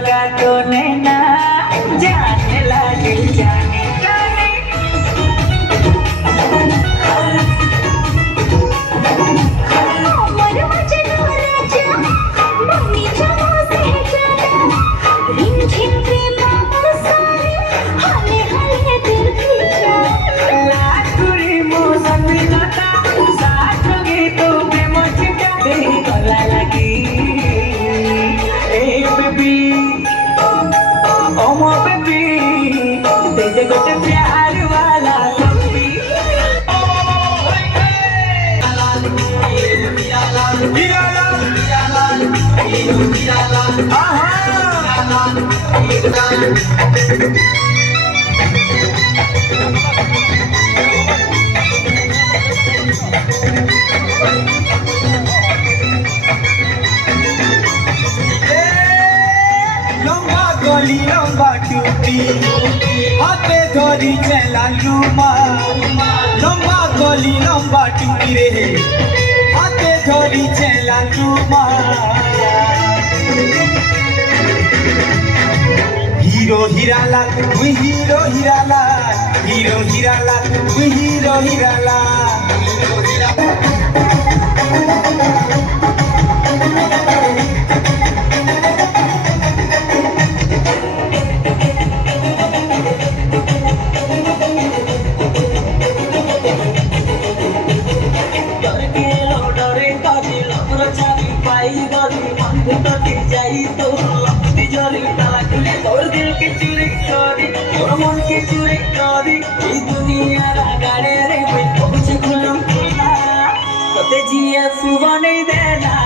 लगा तो नैना जाने लगे जाने जाने আমার মাঝে রাজা বনি যাওয়া সে জানা রিমঝিম প্রেম বরসারে হালে হালে দিল ভিজা लाखुरी मौसम लता साथ गे तो प्रेम चिटा दे गला लगी ए बेबी ओ मो बेबी दे दे गोटे प्यार वाला लंबी লম্বা গলি লম্বা টুপি হাতে ধরি চেলাল রুমা লম্বা গলি লম্বা টুপি রে হাতে ধরি চেলাল রুমা হিরো হিরালা তুই হিরো হিরালা হিরো হিরালা তুই হিরো হিরালা डरके डरे काजी लबर चाबी पाई गली मन टूटी जाई तो लपटी जरी डाकले तोर दिल के चुरी करी तोर मन के चुरी करी ई दुनिया रागाड़े रे कोई पहुंचे खुलम खुला तते जिया सुबह नहीं देना